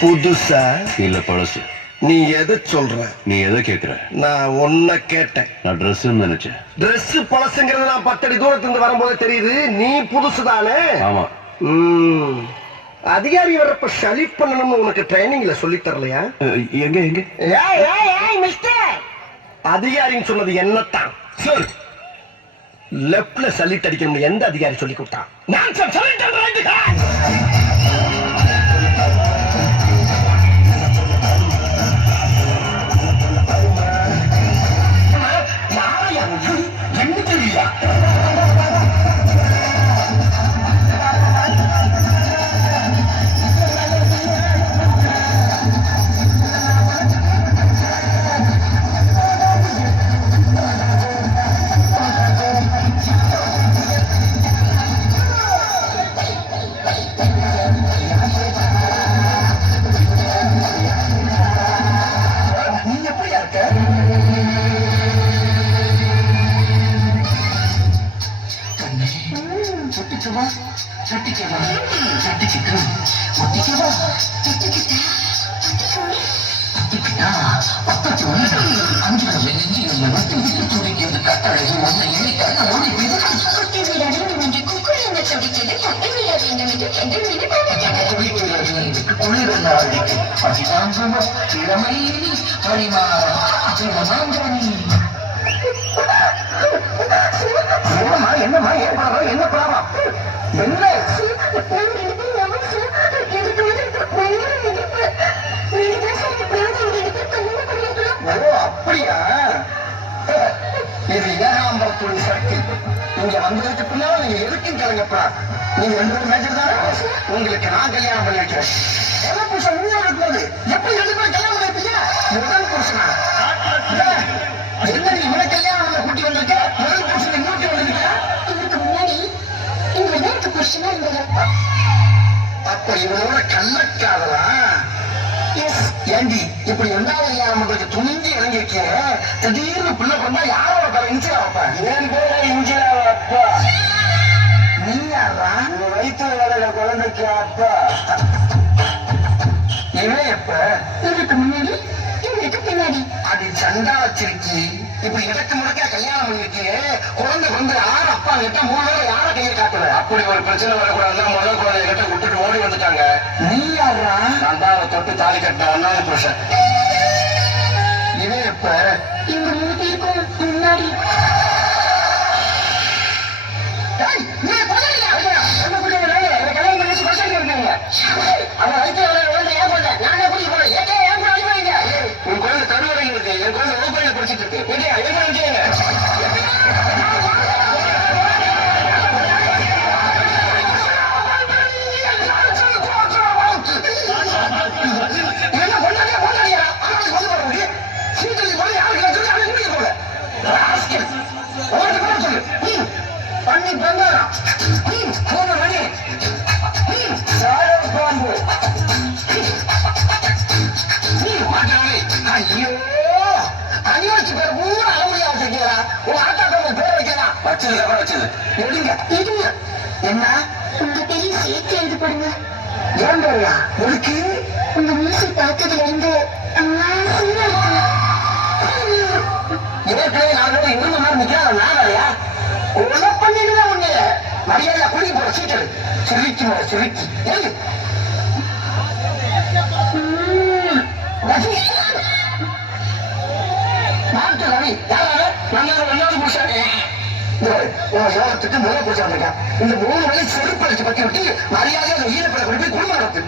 புதுசா இல்ல பழசு. நீ எதை சொல்ற? நீ எதை கேக்குற? நான் ஒன்ன கேட்டேன். நான் ட்ரெஸ் நினைச்சேன். ட்ரெஸ் பழசுங்கிறது நான் 10 அடி தூரத்துல இருந்து வரும்போது தெரியுது. நீ புதுசு தானே? ஆமா. அதிகாரி வர்றப்ப ஷலீட் பண்ணணும்னு உனக்கு ட்ரைனிங்ல சொல்லி தரலையா? எங்க எங்க? அதிகாரின்னு சொன்னது என்னத்தான்? சார் லெப்ட்ல சலிட் அடிக்கணும் எந்த அதிகாரி சொல்லி கொடுத்தான்? நான் சலிட் என்ன தெரியல. என்னமா என்ன பாவம் என்ன அப்படியா? இது ஏகாம்பரத்துடைய சக்தி. நீங்க வந்ததுக்கு பின்னால நீங்க எதுக்கும் கிளங்கப்பா. நீங்க 2 மேஜர் தானே. உங்களுக்கு நான் கல்யாணம் பண்ணி வைக்கிறேன். முதல் புருஷன் இருக்கும்போது எப்படி 2 பேரும் கல்யாணம் பண்ணிப்பீங்க? முதல் புருஷனா என்ன? நீ இவனை கல்யாணம் பண்ண கூட்டி வந்திருக்க, முதல் புருஷனை மூட்டி வந்திருக்க. இதுக்கு முன்னாடி இவனுக்கு புருஷனா இருந்தது. அப்ப இவனோட கள்ளக்காதலா? ஏண்டி இப்படி 2வது கல்யாணம் பண்றதுக்கு துணிஞ்சு இறங்கிருக்கீங்க. திடீர்னு பிள்ளை பண்ணா யாரோட பேர இன்ஜிலா வைப்பேன்? என் பேர இன்ஜிலா அப்பா. நீ யாரா? வயிற்று வேலையில குழந்தைக்கு அப்பா. இவன் எப்ப? இதுக்கு முன்னாடி இதுக்கு பின்னாடி. அது சண்டா வச்சிருக்கி. இப்படி இடக்கு முடக்க கல்யாணம் பண்ணிருக்கு. குழந்தை வந்து 6 அப்பா கிட்ட 3 பேர் யார கையை காட்டுற? அப்படி ஒரு பிரச்சனை வரக்கூடாதுதான் முதல் குழந்தை கிட்ட விட்டுட்டு ஓடி வந்துட்டாங்க. நீ யாரா? நான் தான் அவரை தொட்டு தாலி கட்டின 1வது புருஷன். இவன் எப்ப? இந்த 3 பேருக்கும் முன்னாடி. உன் குழந்தை தருவரையில் இருக்கு. என் குழந்தை ஓப்பனில் படிச்சுட்டு இருக்கு. பண்ணி பந்தாரம் மணி பாம்பு. ஐயோ அணிவச்சு பேர் பூரா அழகுடியா வச்சிருக்கீங்களா? உங்க ஆட்டாட்ட பேர் வைக்கலாம். வச்சது எவ்வளவு வச்சது? எடுங்க எடுங்க. என்ன உங்க பெரிய சேர்த்து எழுதி போடுங்க. ஏன் பேரியா? எதுக்கு? உங்க மூசி பார்த்ததுல இருந்து ஏற்கனவே நாளோட இருந்த மாதிரி நிக்கிறாங்க. நான் வரையா ஒண்ணு பண்ணிட்டுதான் ஒண்ணு மரியாதை குடி போற சீட்டது சிரிக்கு சிரிக்கி எழுது. ரவி யாராவது 1வது புருஷன் யோகத்துக்கு முதல் புருஷன் வந்திருக்கேன். இந்த 3 வேலை செருப்படிச்சு பத்தி விட்டு மரியாதை ஈரப்பட கொண்டு போய் குடும்பம் நடத்து.